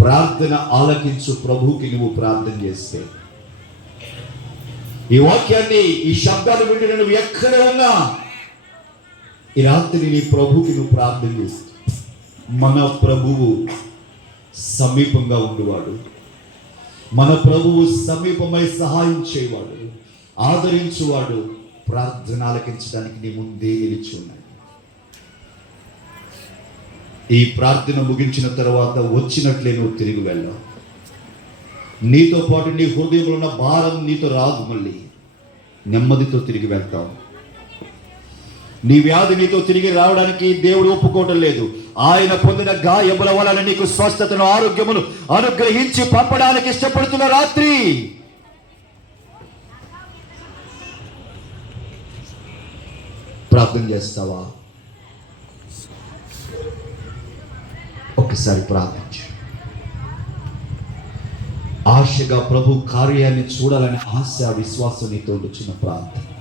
ప్రార్థన ఆలకించు ప్రభుకి నువ్వు ప్రార్థన చేస్తే. ఈ వాక్యాన్ని ఈ శబ్దాలు వింటే నువ్వు ఎక్కడ ఉన్నా ఈ రాత్రి నీ ప్రభుకి నువ్వు ప్రార్థన చేస్తే. మన ప్రభువు సమీపంగా ఉండేవాడు. మన ప్రభువు సమీపమై సహాయం చేయవాడు. ఆదరించువాడు. ప్రార్థన ఆలకించడానికి నీ ముందే నిలిచి ఉన్నాడు. ఈ ప్రార్థన ముగించిన తర్వాత వచ్చినట్లే నువ్వు తిరిగి వెళ్ళావు. నీతో పాటు నీ హృదయంలో ఉన్న భారం నీతో రాదు మళ్ళీ. నెమ్మదితో తిరిగి వెళ్తావు. నీ వ్యాధి నీతో తిరిగి రావడానికి దేవుడు ఒప్పుకోవటం లేదు. ఆయన పొందిన గాయముల వలన నీకు స్వస్థతను ఆరోగ్యమును అనుగ్రహించి పంపడానికి ఇష్టపడుతున్న రాత్రి. ప్రార్థన చేస్తావా? ఒకసారి ప్రార్థించు. ఆశగా ప్రభు కార్యాన్ని చూడాలని ఆశ విశ్వాసం నీతో వచ్చిన ప్రార్థన.